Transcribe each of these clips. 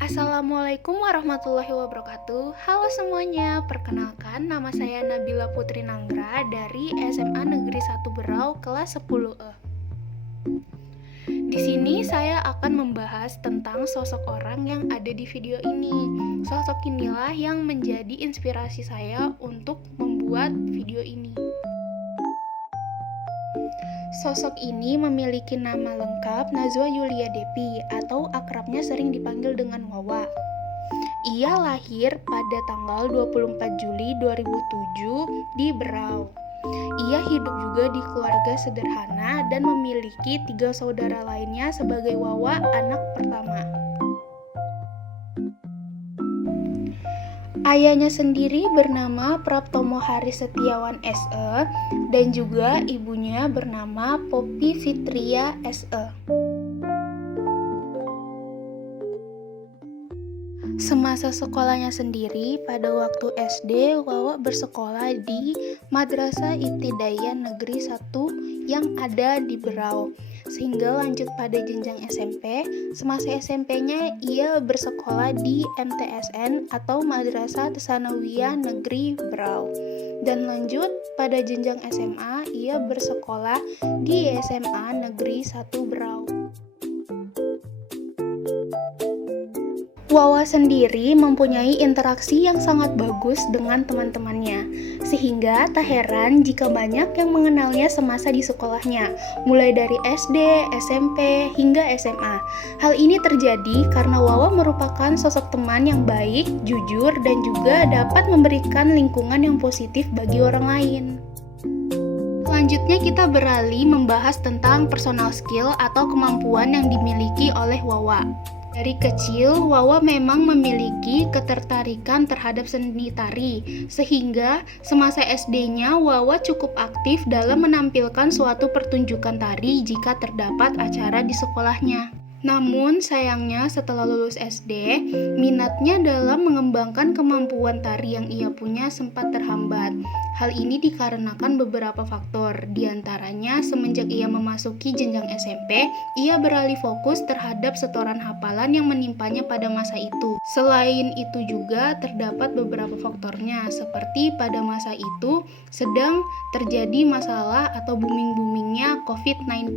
Assalamualaikum warahmatullahi wabarakatuh. Halo semuanya, perkenalkan nama saya Nabila Putri Nanggra dari SMA Negeri 1 Berau kelas 10E. Di sini saya akan membahas tentang sosok orang yang ada di video ini. Sosok inilah yang menjadi inspirasi saya untuk membuat video ini. Sosok ini memiliki nama lengkap Najwa Yulia Depi atau akrabnya sering dipanggil dengan Wawa. Ia lahir pada tanggal 24 Juli 2007 di Berau. Ia hidup juga di keluarga sederhana dan memiliki 3 saudara lainnya sebagai Wawa anak pertama. Ayahnya sendiri bernama Praptomo Hari Setiawan SE dan juga ibunya bernama Poppy Fitria SE. Semasa sekolahnya sendiri, pada waktu SD, Wawa bersekolah di Madrasah Ibtidaiyah Negeri 1 yang ada di Berau. Sehingga lanjut pada jenjang SMP, semasa SMP-nya ia bersekolah di MTSN atau Madrasah Tsanawiyah Negeri Berau. Dan lanjut pada jenjang SMA, ia bersekolah di SMA Negeri 1 Berau. Wawa sendiri mempunyai interaksi yang sangat bagus dengan teman-temannya, sehingga tak heran jika banyak yang mengenalnya semasa di sekolahnya, mulai dari SD, SMP, hingga SMA. Hal ini terjadi karena Wawa merupakan sosok teman yang baik, jujur, dan juga dapat memberikan lingkungan yang positif bagi orang lain. Selanjutnya kita beralih membahas tentang personal skill atau kemampuan yang dimiliki oleh Wawa. Dari kecil, Wawa memang memiliki ketertarikan terhadap seni tari, sehingga semasa SD-nya Wawa cukup aktif dalam menampilkan suatu pertunjukan tari jika terdapat acara di sekolahnya. Namun sayangnya setelah lulus SD, minatnya dalam mengembangkan kemampuan tari yang ia punya sempat terhambat. Hal ini dikarenakan beberapa faktor, diantaranya semenjak ia memasuki jenjang SMP, ia beralih fokus terhadap setoran hafalan yang menimpanya pada masa itu. Selain itu juga terdapat beberapa faktornya, seperti pada masa itu sedang terjadi masalah atau booming-boomingnya COVID-19.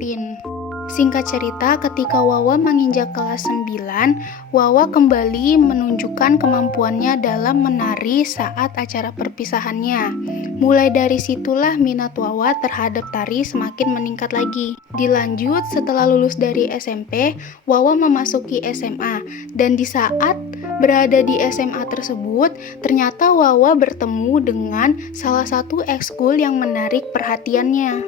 Singkat cerita, ketika Wawa menginjak kelas 9, Wawa kembali menunjukkan kemampuannya dalam menari saat acara perpisahannya. Mulai dari situlah minat Wawa terhadap tari semakin meningkat lagi. Dilanjut, setelah lulus dari SMP, Wawa memasuki SMA. Dan di saat berada di SMA tersebut, ternyata Wawa bertemu dengan salah satu ekskul yang menarik perhatiannya.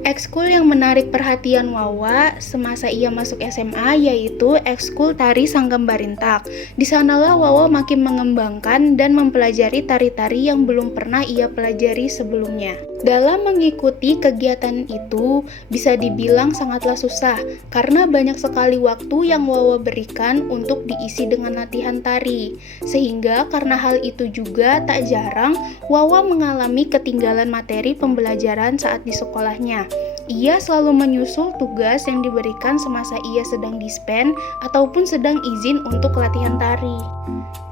Ekskul yang menarik perhatian Wawa semasa ia masuk SMA yaitu ekskul tari Sanggam Barintak. Di sanalah Wawa makin mengembangkan dan mempelajari tari-tari yang belum pernah ia pelajari sebelumnya. Dalam mengikuti kegiatan itu bisa dibilang sangatlah susah karena banyak sekali waktu yang Wawa berikan untuk diisi dengan latihan tari. Sehingga karena hal itu juga tak jarang Wawa mengalami ketinggalan materi pembelajaran saat di sekolahnya. Ia selalu menyusul tugas yang diberikan semasa ia sedang dispen ataupun sedang izin untuk latihan tari.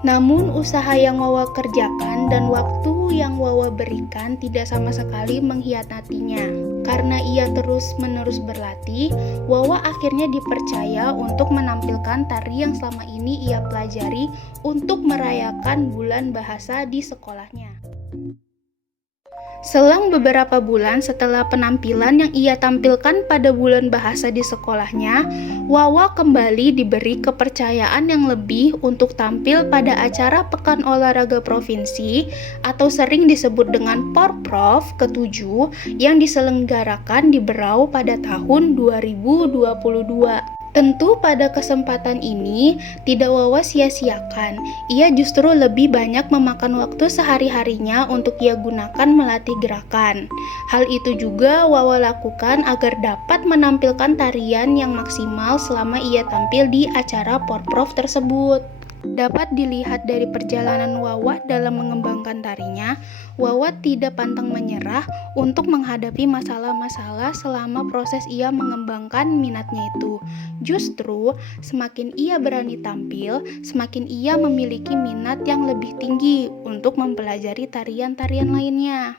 Namun usaha yang Wawa kerjakan dan waktu yang Wawa berikan tidak sama sekali mengkhianatinya. Karena ia terus-menerus berlatih, Wawa akhirnya dipercaya untuk menampilkan tari yang selama ini ia pelajari untuk merayakan bulan bahasa di sekolahnya. Selang beberapa bulan setelah penampilan yang ia tampilkan pada bulan bahasa di sekolahnya, Wawa kembali diberi kepercayaan yang lebih untuk tampil pada acara Pekan Olahraga Provinsi atau sering disebut dengan Porprov ke-7 yang diselenggarakan di Berau pada tahun 2022. Tentu pada kesempatan ini tidak Wawa sia-siakan. Ia justru lebih banyak memakan waktu sehari-harinya untuk ia gunakan melatih gerakan. Hal itu juga Wawa lakukan agar dapat menampilkan tarian yang maksimal selama ia tampil di acara Porprov tersebut. Dapat dilihat dari perjalanan Wawa dalam mengembangkan tarinya, Wawa tidak pantang menyerah untuk menghadapi masalah-masalah selama proses ia mengembangkan minatnya itu. Justru, semakin ia berani tampil, semakin ia memiliki minat yang lebih tinggi untuk mempelajari tarian-tarian lainnya.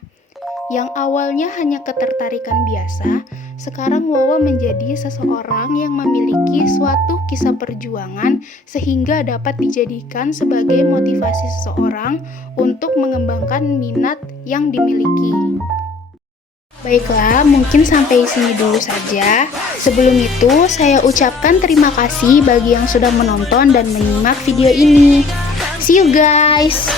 Yang awalnya hanya ketertarikan biasa, sekarang Wawa menjadi seseorang yang memiliki suatu kisah perjuangan sehingga dapat dijadikan sebagai motivasi seseorang untuk mengembangkan minat yang dimiliki. Baiklah, mungkin sampai sini dulu saja. Sebelum itu, saya ucapkan terima kasih bagi yang sudah menonton dan menyimak video ini. See you guys!